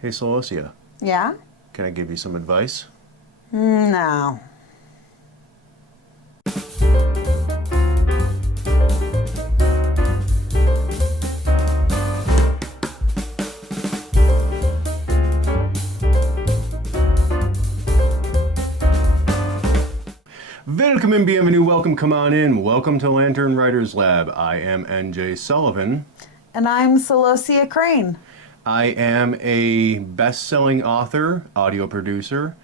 Hey, Celosia, Yeah? can I give you some advice? No. Welcome and bienvenue, welcome, come on in. Welcome to Lantern Writers Lab. I am NJ Sullivan. And I'm Celosia Crane. I am a best-selling author, audio producer,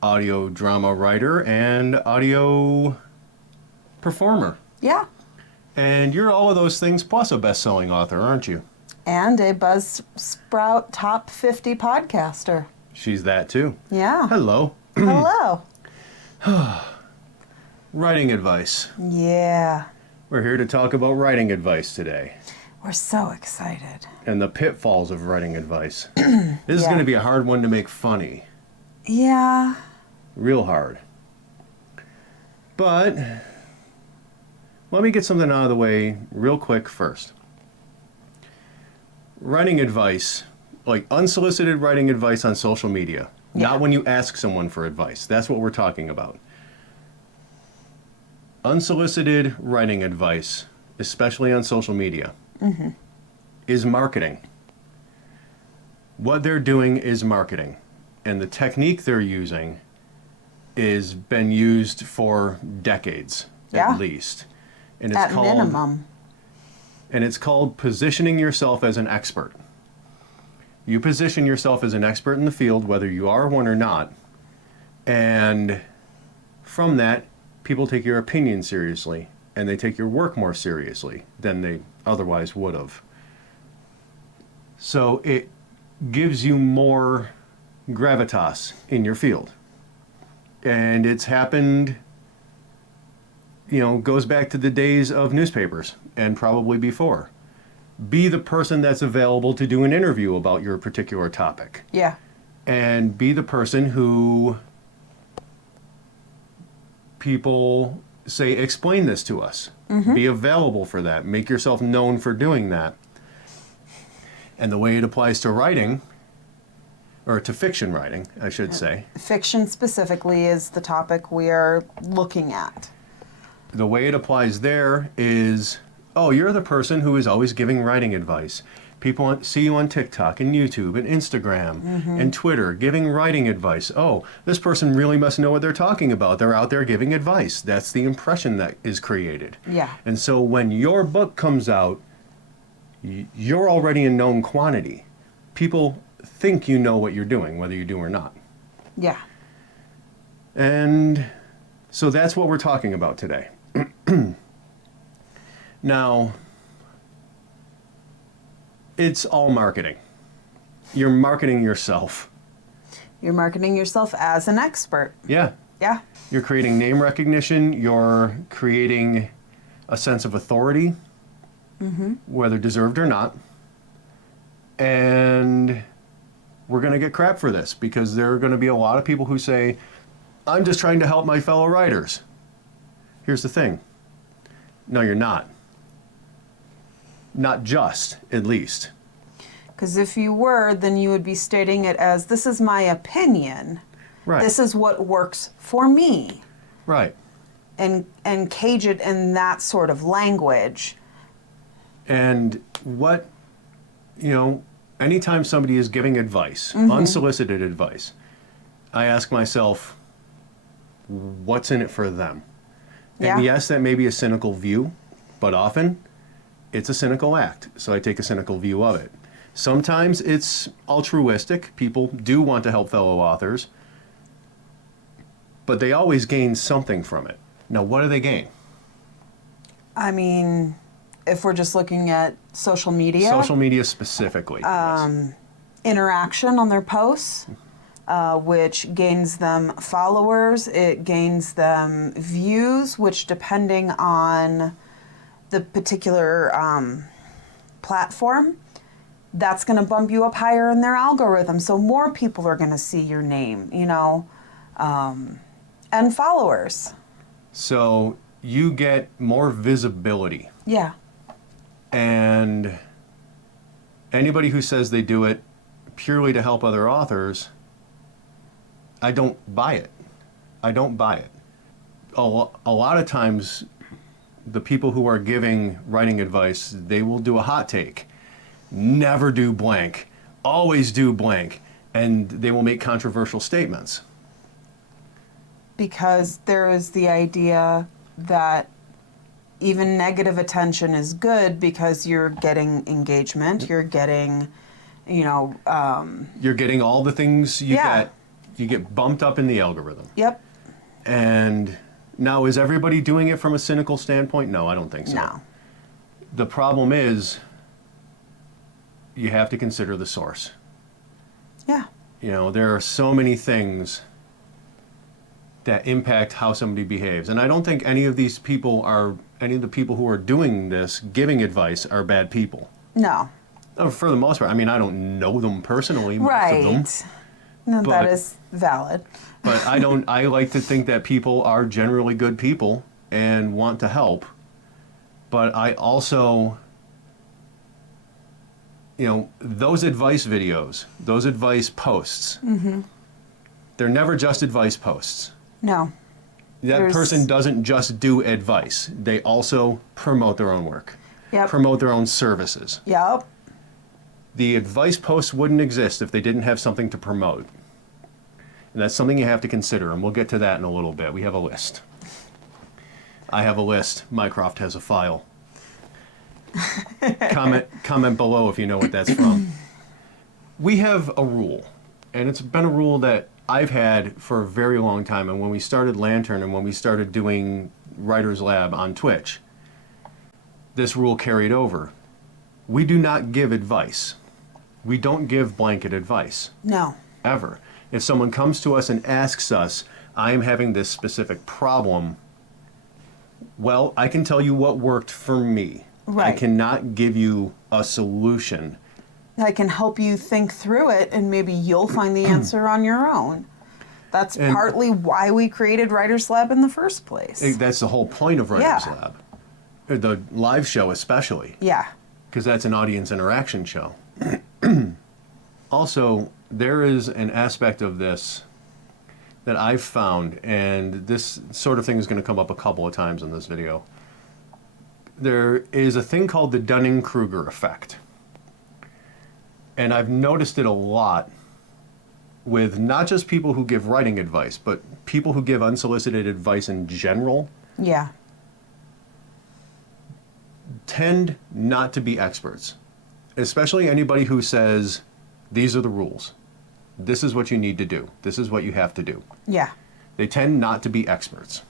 audio drama writer, and audio performer. Yeah. And you're all of those things plus a best-selling author, aren't you? And a Buzzsprout Top 50 podcaster. She's that too. Yeah. Hello. Hello. Writing advice. Yeah. We're here to talk about writing advice today. We're so excited. And the pitfalls of writing advice. This is going to be a hard one to make funny. Yeah. Real hard. But let me get something out of the way real quick first. Writing advice, like unsolicited writing advice on social media. Yeah. Not when you ask someone for advice. That's what we're talking about. Unsolicited writing advice, especially on social media, is marketing. What they're doing is marketing. And the technique they're using is been used for decades, Yeah. at least. And At minimum. And it's called positioning yourself as an expert. You position yourself as an expert in the field, whether you are one or not. And from that, people take your opinion seriously, and they take your work more seriously than they otherwise would have. So it gives you more gravitas in your field. And it's happened, goes back to the days of newspapers and probably before. Be the person that's available to do an interview about your particular topic. Yeah. And be the person who people say, explain this to us. Be available for that. Make yourself known for doing that. And the way it applies to writing, or to fiction writing, I should say. Fiction specifically is the topic we are looking at. The way it applies there is, you're the person who is always giving writing advice. People see you on TikTok and YouTube and Instagram and Twitter giving writing advice. Oh, this person really must know what they're talking about. They're out there giving advice. That's the impression that is created. Yeah. And so when your book comes out, you're already a known quantity. People think you know what you're doing, whether you do or not. Yeah. And so that's what we're talking about today. Now, it's all marketing. You're marketing yourself. You're marketing yourself as an expert. Yeah. Yeah. You're creating name recognition. You're creating a sense of authority, whether deserved or not. And we're going to get crap for this because there are going to be a lot of people who say, I'm just trying to help my fellow writers. Here's the thing. No, you're not. Not just, at least. Because if you were, then you would be stating it as, this is my opinion. Right. This is what works for me. Right. And cage it in that sort of language. And what, anytime somebody is giving advice, unsolicited advice, I ask myself, what's in it for them? Yeah. And yes, that may be a cynical view, but often it's a cynical act. So I take a cynical view of it. Sometimes it's altruistic. People do want to help fellow authors, but they always gain something from it. Now, what do they gain? I mean, if we're just looking at social media. Social media specifically. Yes. Interaction on their posts, which gains them followers. It gains them views, which depending on the particular platform, that's going to bump you up higher in their algorithm. So more people are going to see your name, and followers. So you get more visibility. Yeah. And anybody who says they do it purely to help other authors, I don't buy it. I don't buy it. A lot of times, the people who are giving writing advice, they will do a hot take. Never do blank. Always do blank. And they will make controversial statements. Because there is the idea that even negative attention is good because you're getting engagement, you're getting, You're getting all the things you get bumped up in the algorithm. Yep. And now, is everybody doing it from a cynical standpoint? No, I don't think so. No. The problem is you have to consider the source. Yeah. There are so many things that impact how somebody behaves. And I don't think any of the people who are doing this, giving advice, are bad people. No. For the most part. I mean, I don't know them personally, most of them. No, But- that is valid. But I like to think that people are generally good people and want to help. But I also, those advice videos, those advice posts, they're never just advice posts. No. That person doesn't just do advice. They also promote their own work, promote their own services. Yep. The advice posts wouldn't exist if they didn't have something to promote. And that's something you have to consider, and we'll get to that in a little bit. We have a list. I have a list. Mycroft has a file. Comment below if you know what that's from. We have a rule, and it's been a rule that I've had for a very long time. And when we started Lantern and when we started doing Writer's Lab on Twitch, this rule carried over. We do not give advice. We don't give blanket advice. No. Ever. If someone comes to us and asks us, I'm having this specific problem, well, I can tell you what worked for me. Right. I cannot give you a solution. I can help you think through it, and maybe you'll find the answer on your own. That's partly why we created Writer's Lab in the first place. That's the whole point of Writer's Lab. The live show especially. Yeah. Because that's an audience interaction show. Also, there is an aspect of this that I've found, and this sort of thing is going to come up a couple of times in this video. There is a thing called the Dunning-Kruger effect. And I've noticed it a lot with not just people who give writing advice, but people who give unsolicited advice in general. Yeah. Tend not to be experts, especially anybody who says, these are the rules. This is what you need to do. This is what you have to do. Yeah. They tend not to be experts.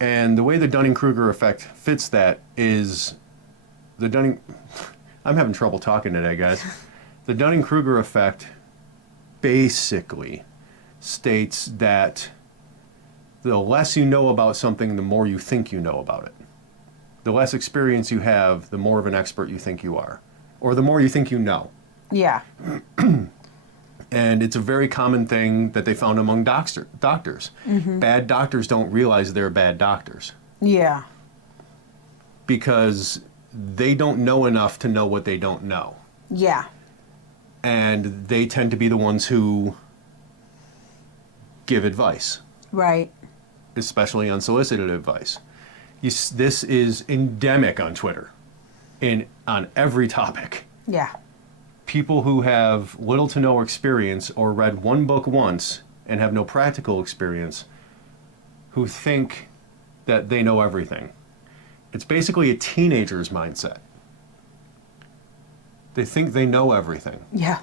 And the way the Dunning-Kruger effect fits that is I'm having trouble talking today, guys. The Dunning-Kruger effect basically states that the less you know about something, the more you think you know about it. The less experience you have, the more of an expert you think you are, or the more you think you know. Yeah. And it's a very common thing that they found among doctors. Mm-hmm. Bad doctors don't realize they're bad doctors. Yeah. Because they don't know enough to know what they don't know. Yeah. And they tend to be the ones who give advice. Right. Especially unsolicited advice. This is endemic on Twitter, on every topic. Yeah. People who have little to no experience or read one book once and have no practical experience, who think that they know everything. It's basically a teenager's mindset. They think they know everything. Yeah.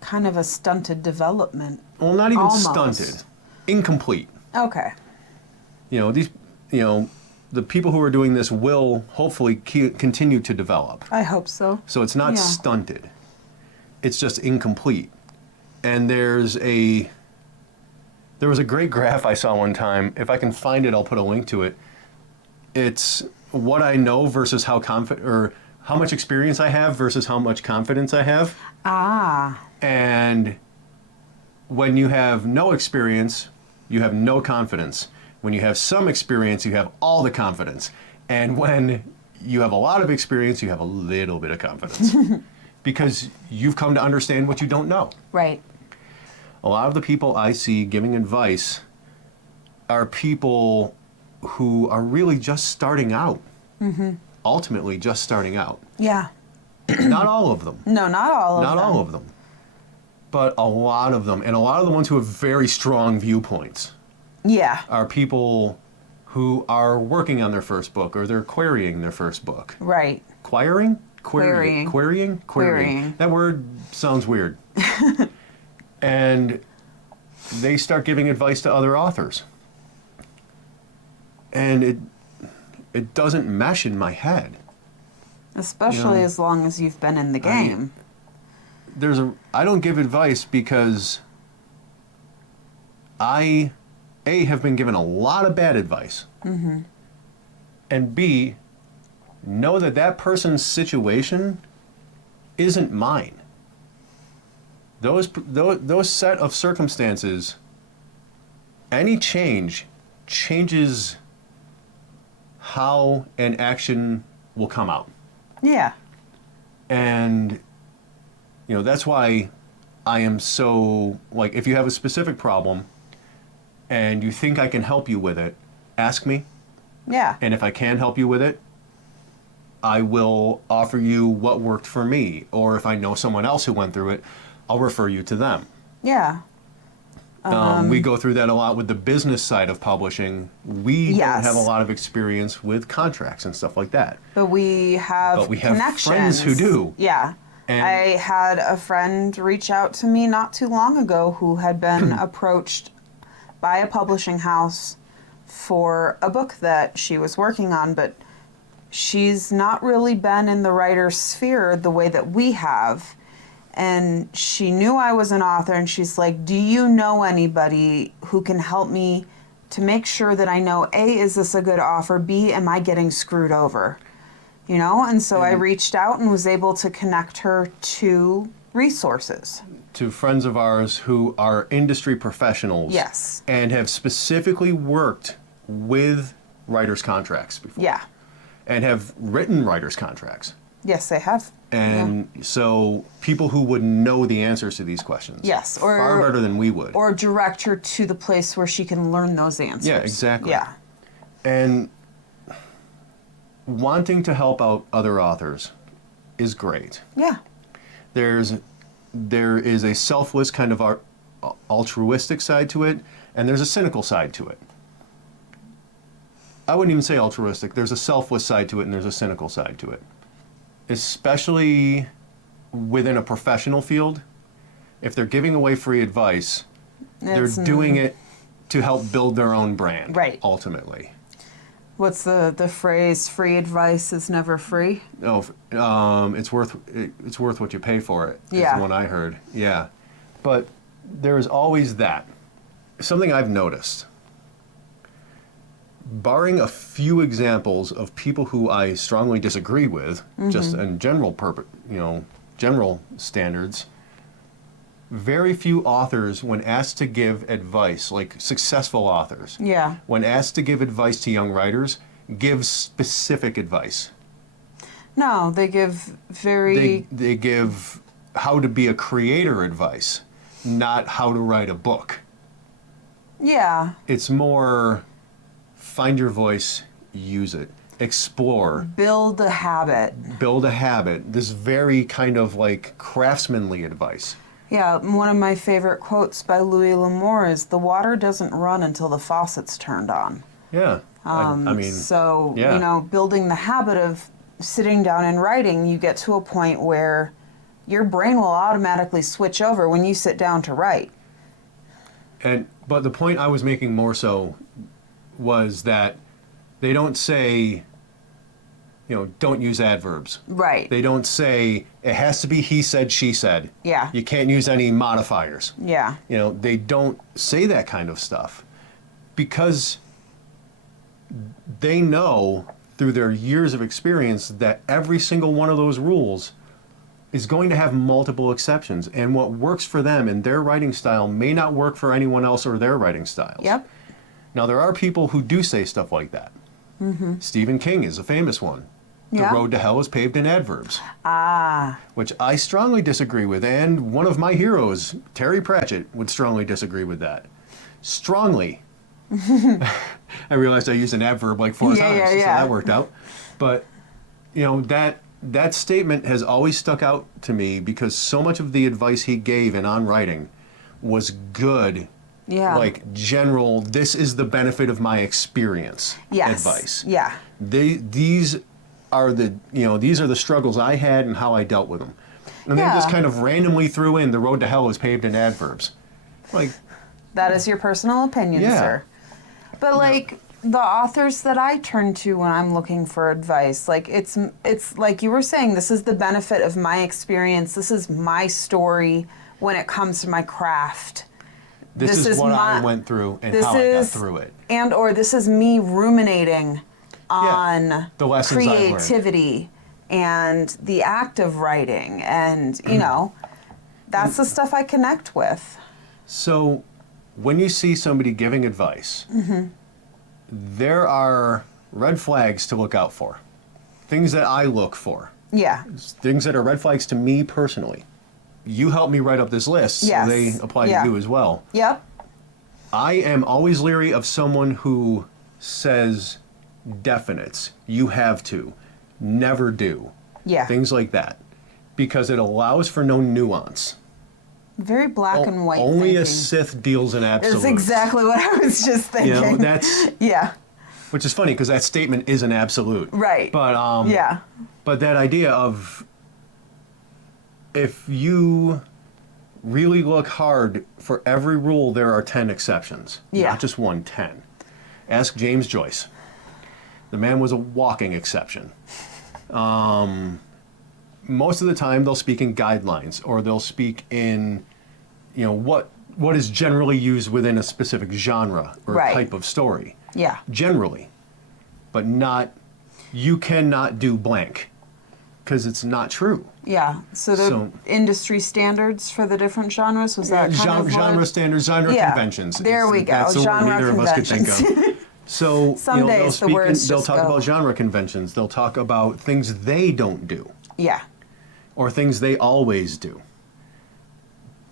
Kind of a stunted development. Well, not even Almost. stunted. Incomplete. Okay. The people who are doing this will hopefully continue to develop. I hope so. So it's not stunted. It's just incomplete. And there was a great graph I saw one time. If I can find it, I'll put a link to it. It's what I know versus how much experience I have versus how much confidence I have. Ah. And when you have no experience, you have no confidence. When you have some experience, you have all the confidence. And when you have a lot of experience, you have a little bit of confidence. because you've come to understand what you don't know. Right. A lot of the people I see giving advice are people who are really just starting out. Ultimately, just starting out. Yeah. Not all of them. No, not all of them. Not all of them. But a lot of them. And a lot of the ones who have very strong viewpoints Yeah. are people who are working on their first book or they're querying their first book. Right. Querying? Querying. Querying? Querying. That word sounds weird. And they start giving advice to other authors. And it doesn't mesh in my head. Especially Yeah. as long as you've been in the game. I don't give advice because I, A, have been given a lot of bad advice. And B, know that that person's situation isn't mine. Those set of circumstances, any changes how an action will come out. Yeah. And, that's why I am so, like, if you have a specific problem and you think I can help you with it, ask me. Yeah. And if I can help you with it, I will offer you what worked for me. Or if I know someone else who went through it, I'll refer you to them. Yeah. We go through that a lot with the business side of publishing. We Yes. don't have a lot of experience with contracts and stuff like that. But we have connections. Friends who do. Yeah. And I had a friend reach out to me not too long ago who had been approached by a publishing house for a book that she was working on, but she's not really been in the writer's sphere the way that we have. And she knew I was an author, and she's like, do you know anybody who can help me to make sure that I know, A, is this a good offer? B, am I getting screwed over? And so I reached out and was able to connect her to resources. to friends of ours who are industry professionals. Yes. And have specifically worked with writers' contracts before. Yeah. And have written writers' contracts. Yes, they have. And so people who would know the answers to these questions. Yes, far better than we would. Or direct her to the place where she can learn those answers. Yeah, exactly. Yeah. And wanting to help out other authors is great. Yeah. There is a selfless kind of altruistic side to it, and there's a cynical side to it. I wouldn't even say altruistic. There's a selfless side to it, and there's a cynical side to it. Especially within a professional field, if they're giving away free advice, they're doing it to help build their own brand. Right. Ultimately. What's the phrase? Free advice is never free. Oh, it's worth what you pay for it. Is Yeah. the one I heard. Yeah, but there is always that. Something I've noticed. Barring a few examples of people who I strongly disagree with, just in general general standards, very few authors, when asked to give advice, like successful authors, Yeah. when asked to give advice to young writers, give specific advice. No, they give very... They give how to be a creator advice, not how to write a book. Yeah. It's more find your voice, use it, explore, Build a habit. build a habit. This very kind of like craftsmanly advice. Yeah, one of my favorite quotes by Louis L'Amour is, the water doesn't run until the faucet's turned on. Yeah. I mean, So, yeah. building the habit of sitting down and writing, you get to a point where your brain will automatically switch over when you sit down to write. But the point I was making more so was that they don't say, don't use adverbs. Right. They don't say it has to be he said, she said. Yeah. You can't use any modifiers. Yeah. They don't say that kind of stuff because they know through their years of experience that every single one of those rules is going to have multiple exceptions, and what works for them in their writing style may not work for anyone else or their writing styles. Yep. Now, there are people who do say stuff like that. Stephen King is a famous one. The Yeah. road to hell is paved in adverbs, Ah, which I strongly disagree with. And one of my heroes, Terry Pratchett, would strongly disagree with that. Strongly. I realized I used an adverb like 4 Yeah, times, yeah, so yeah. that worked out. But, you know, that statement has always stuck out to me because so much of the advice he gave in On Writing was good, yeah. like general, this is the benefit of my experience Yes. advice. Yeah. These are the struggles I had and how I dealt with them. And Yeah. then just kind of randomly threw in the road to hell is paved in adverbs. Like, That is your personal opinion, Yeah. sir. But like the authors that I turn to when I'm looking for advice, like it's like you were saying, this is the benefit of my experience. This is my story when it comes to my craft. this is what I went through and how I got through it. And or this is me ruminating on the lessons I learned. creativity and the act of writing, and you know, that's the stuff I connect with. So, when you see somebody giving advice, there are red flags to look out for. Things that I look for. Yeah. Things that are red flags to me personally. You helped me write up this list, so Yes. they apply Yeah. to you as well. Yep. I am always leery of someone who says definites, you have to, never do, Yeah. things like that, because it allows for no nuance. Very black and white Only thinking. a Sith deals in absolutes. That's exactly what I was just You thinking. know, that's yeah. which is funny because that statement is an absolute. Right. But Yeah. But that idea of if you really look hard, for every rule there are 10 exceptions. Yeah. Not just 1, 10. Ask James Joyce. The man was a walking exception. Most of the time they'll speak in guidelines, or they'll speak in, you know, what is generally used within a specific genre or Right. type of story. Yeah. Generally. But not, you cannot do blank, because it's not true. Yeah. So the So- industry standards for the different genres, was that kind of genre what? standards, genre Yeah. conventions. There we go. That's the Genre word neither of us could think conventions. of. So Some you know, days the words they'll just talk go. about genre conventions. They'll talk about things they don't do, Yeah. or things they always do.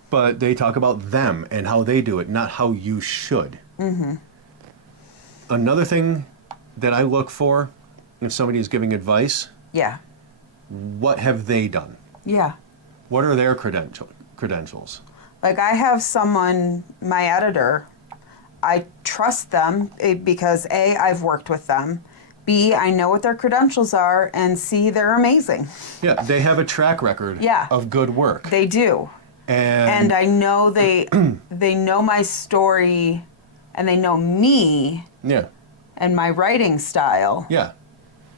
But they talk about them and how they do it, not how you should. Another thing that I look for if somebody is giving advice, Yeah. what have they done? Yeah. What are their credentials? Like I have someone, my editor, I trust them because A, I've worked with them. B, I know what their credentials are, and C, they're amazing. Yeah, they have a track record Yeah. of good work. They do. And I know they know my story, and they know me yeah, and my writing style. yeah.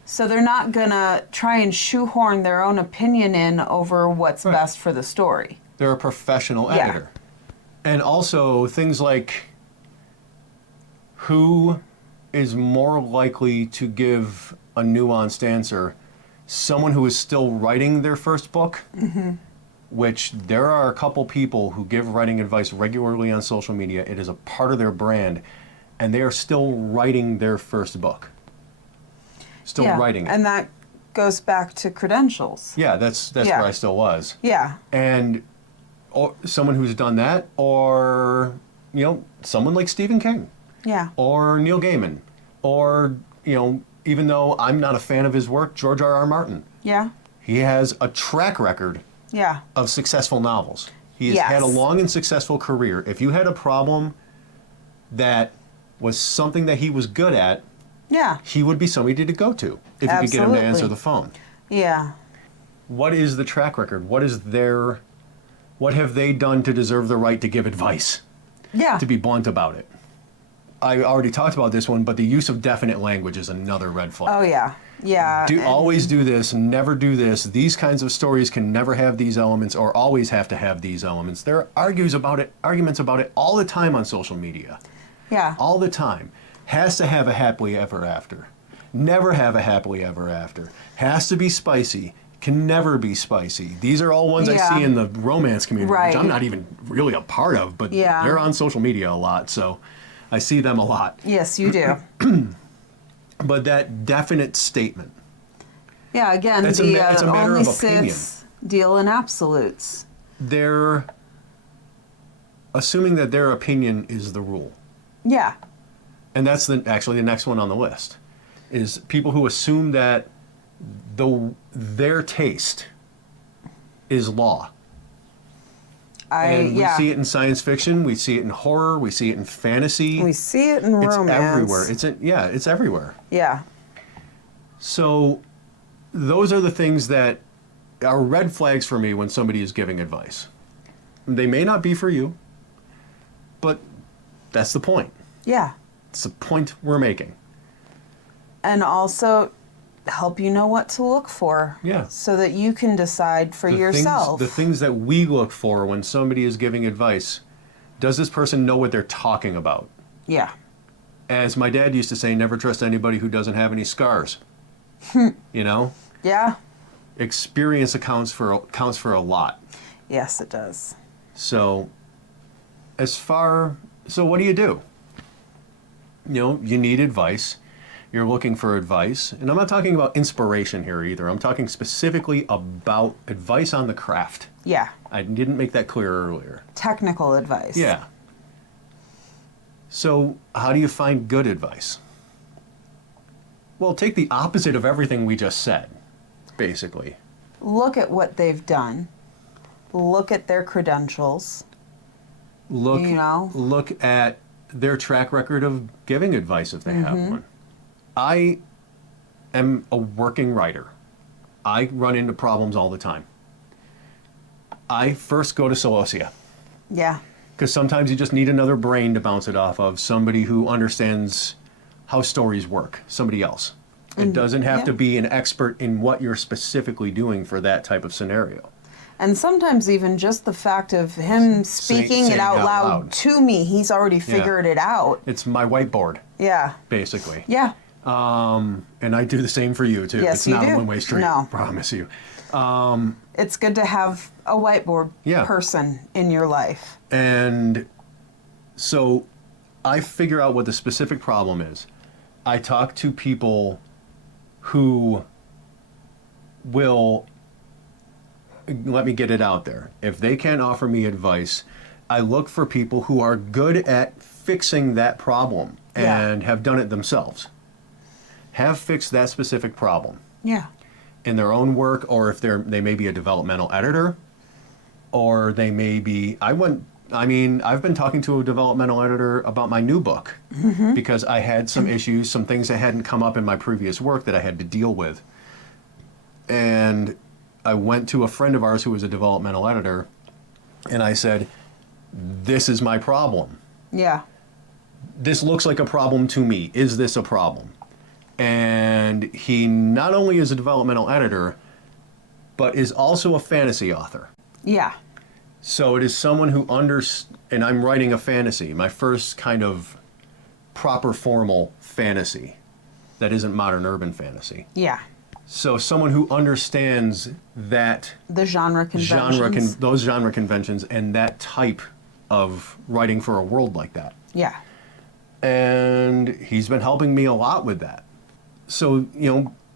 So they're not gonna try and shoehorn their own opinion in over what's Right. best for the story. They're a professional Yeah. editor. And also things like who is more likely to give a nuanced answer? Someone who is still writing their first book, which there are a couple people who give writing advice regularly on social media. It is a part of their brand, and they are still writing their first book. Still Yeah. writing it. And that goes back to credentials. Yeah, that's Yeah. where I still was. Yeah. And or someone who's done that, or you know, someone like Stephen King, Yeah. or Neil Gaiman, or you know, even though I'm not a fan of his work, George R.R. Martin. Yeah. He has a track record Yeah. of successful novels. He has Yes. had a long and successful career. If you had a problem that was something that he was good at, Yeah. he would be somebody to go to if you could get him to answer Absolutely. the phone. Yeah. What is the track record? What have they done to deserve the right to give advice? Yeah. To be blunt about it. I already talked about this one, but the use of definite language is another red flag. Oh yeah. Yeah. Always do this, never do this. These kinds of stories can never have these elements, or always have to have these elements. There are arguments about it all the time on social media. Yeah. All the time. Has to have a happily ever after. Never have a happily ever after. Has to be spicy. Can never be spicy. These are all ones I Yeah. see in the romance community, Right. which I'm not even really a part of, but Yeah. they're on social media a lot, so I see them a lot. Yes, you do. But that definite statement. Yeah, again, It's the a matter only of opinion. Siths deal in absolutes. They're assuming that their opinion is the rule. Yeah. And that's actually the next one on the list, is people who assume that their taste is law. And we see it in science fiction, we see it in horror, we see it in fantasy. We see it in it's romance. everywhere. It's everywhere. Yeah. So those are the things that are red flags for me when somebody is giving advice. They may not be for you, but that's the point. Yeah. It's the point we're making. And also help you know what to look for. Yeah. So that you can decide for yourself. The things that we look for when somebody is giving advice. Does this person know what they're talking about? Yeah. As my dad used to say, never trust anybody who doesn't have any scars. You know? Yeah. Experience counts for a lot. Yes, it does. So what do? You know, you need advice. You're looking for advice. And I'm not talking about inspiration here either. I'm talking specifically about advice on the craft. Yeah. I didn't make that clear earlier. Technical advice. Yeah. So how do you find good advice? Well, take the opposite of everything we just said, basically. Look at what they've done. Look at their credentials. Look at their track record of giving advice if they have one. I am a working writer. I run into problems all the time. I first go to Celosia. Yeah. Because sometimes you just need another brain to bounce it off of, somebody who understands how stories work, somebody else. It doesn't have to be an expert in what you're specifically doing for that type of scenario. And sometimes even just the fact of him speaking saying it out loud to me, he's already figured it out. It's my whiteboard, Yeah. basically. Yeah. And I do the same for you, too. Yes, it's you not do. a one-way street, No. I promise you. It's good to have a whiteboard person in your life. And so I figure out what the specific problem is. I talk to people who will, let me get it out there. If they can't offer me advice, I look for people who are good at fixing that problem and have done it themselves. Have fixed that specific problem. Yeah. In their own work, or if they may be a developmental editor, or they may be, I've been talking to a developmental editor about my new book because I had some issues, some things that hadn't come up in my previous work that I had to deal with. And I went to a friend of ours who was a developmental editor, and I said, this is my problem. Yeah. This looks like a problem to me. Is this a problem? And he not only is a developmental editor, but is also a fantasy author. Yeah. So it is someone who and I'm writing a fantasy, my first kind of proper formal fantasy that isn't modern urban fantasy. Yeah. So someone who understands that The genre conventions. those genre conventions and that type of writing for a world like that. Yeah. And he's been helping me a lot with that. So,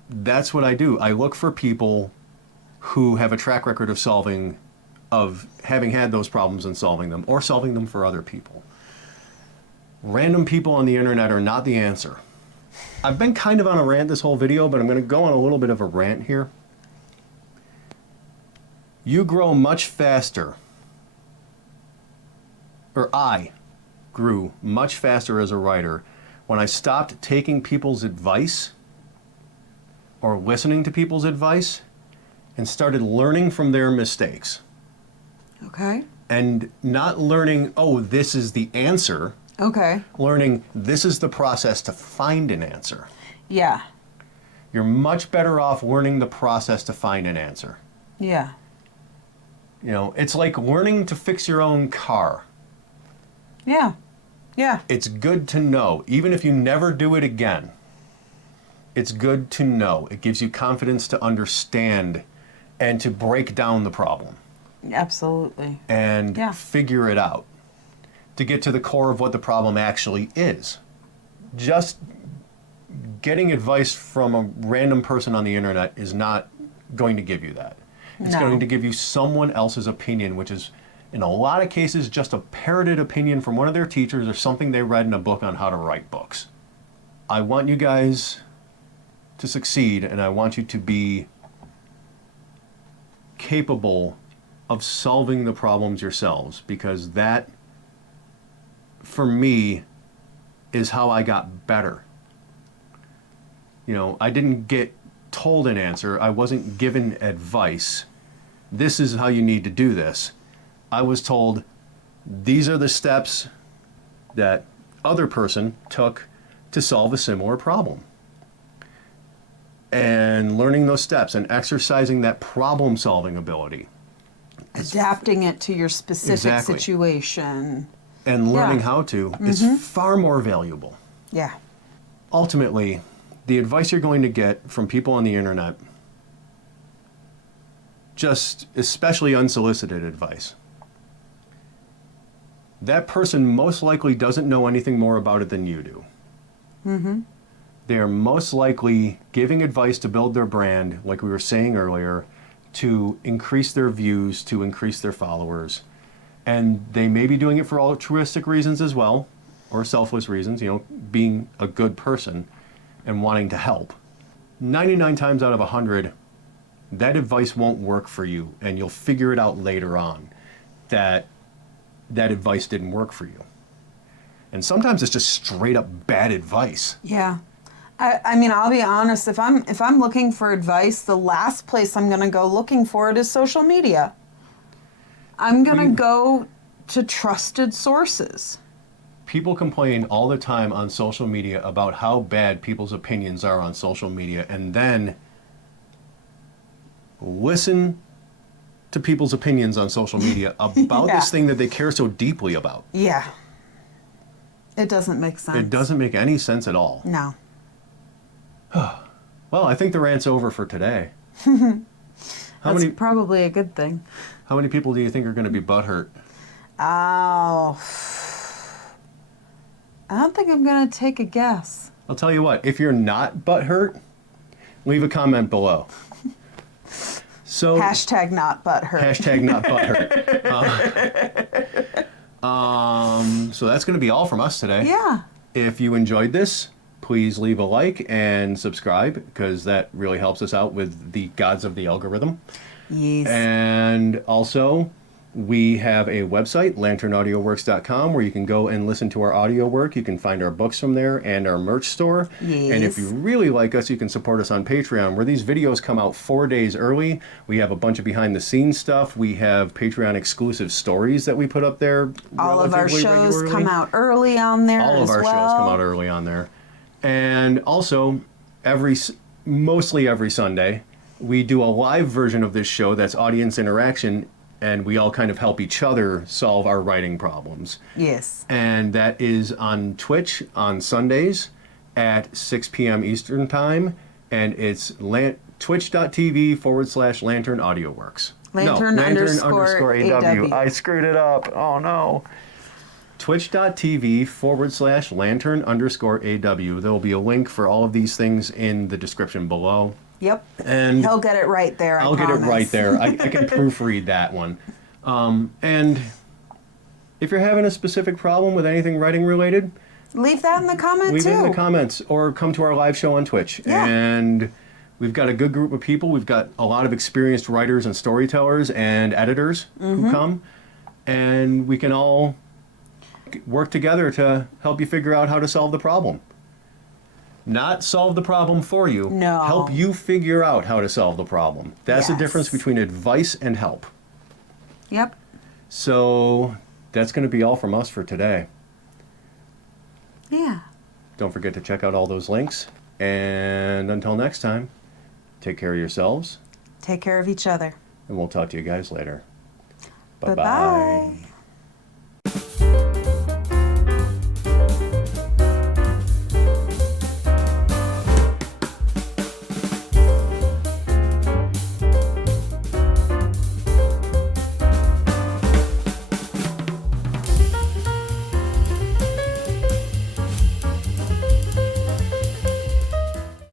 that's what I do. I look for people who have a track record of having had those problems and solving them, or solving them for other people. Random people on the internet are not the answer. I've been kind of on a rant this whole video, but I'm going to go on a little bit of a rant here. You grow much faster, or I grew much faster as a writer when I stopped taking people's advice or listening to people's advice and started learning from their mistakes. Okay. And not learning, oh, this is the answer. Okay. Learning, this is the process to find an answer. Yeah. You're much better off learning the process to find an answer. Yeah. It's like learning to fix your own car. Yeah. Yeah. It's good to know, even if you never do it again. It's good to know. It gives you confidence to understand and to break down the problem. Absolutely. And figure it out. To get to the core of what the problem actually is. Just getting advice from a random person on the internet is not going to give you that. It's No. going to give you someone else's opinion, which is in a lot of cases just a parroted opinion from one of their teachers or something they read in a book on how to write books. I want you guys to succeed, and I want you to be capable of solving the problems yourselves, because that, for me, is how I got better. You know, I didn't get told an answer. I wasn't given advice. This is how you need to do this. I was told these are the steps that other person took to solve a similar problem. And learning those steps and exercising that problem solving ability. Adapting it to your specific Exactly. situation. And learning Yeah. how to is far more valuable. Yeah. Ultimately, the advice you're going to get from people on the internet, just especially unsolicited advice, that person most likely doesn't know anything more about it than you do. They are most likely giving advice to build their brand, like we were saying earlier, to increase their views, to increase their followers. And they may be doing it for altruistic reasons as well, or selfless reasons, you know, being a good person and wanting to help. 99 times out of 100, that advice won't work for you, and you'll figure it out later on that that advice didn't work for you. And sometimes it's just straight up bad advice. Yeah. I mean, I'll be honest, if I'm looking for advice, the last place I'm going to go looking for it is social media. I'm going to go to trusted sources. People complain all the time on social media about how bad people's opinions are on social media, and then listen to people's opinions on social media about Yeah. this thing that they care so deeply about. Yeah. It doesn't make sense. It doesn't make any sense at all. No. Well, I think the rant's over for today. That's probably a good thing. How many people do you think are going to be butthurt? Oh. I don't think I'm going to take a guess. I'll tell you what, if you're not butthurt, leave a comment below. So Hashtag not butthurt. Hashtag not butthurt. So that's going to be all from us today. Yeah. If you enjoyed this, please leave a like and subscribe, because that really helps us out with the gods of the algorithm. Yes. And also, we have a website, lanternaudioworks.com, where you can go and listen to our audio work. You can find our books from there and our merch store. Yes. And if you really like us, you can support us on Patreon, where these videos come out 4 days early. We have a bunch of behind-the-scenes stuff. We have Patreon-exclusive stories that we put up there All of our relatively shows regularly. come out early on there All of our shows come out early on there. And also, mostly every Sunday, we do a live version of this show that's audience interaction, and we all kind of help each other solve our writing problems. Yes. And that is on Twitch on Sundays at 6 p.m. Eastern Time, and it's twitch.tv/Lantern Audioworks. Lantern underscore AW. I screwed it up. Oh no. Twitch.tv/Lantern_AW. There will be a link for all of these things in the description below. Yep. And He'll get it right there. I'll get it right there. I can proofread that one. And if you're having a specific problem with anything writing related, Leave that in the comment leave too. it in the comments, or come to our live show on Twitch. Yeah. And we've got a good group of people. We've got a lot of experienced writers and storytellers and editors who come, and we can all work together to help you figure out how to solve the problem. Not solve the problem for you. No. Help you figure out how to solve the problem. That's the Yes. difference between advice and help. Yep. So that's going to be all from us for today. Yeah. Don't forget to check out all those links. And until next time, take care of yourselves, Take care of each other. and we'll talk to you guys later. Bye-bye.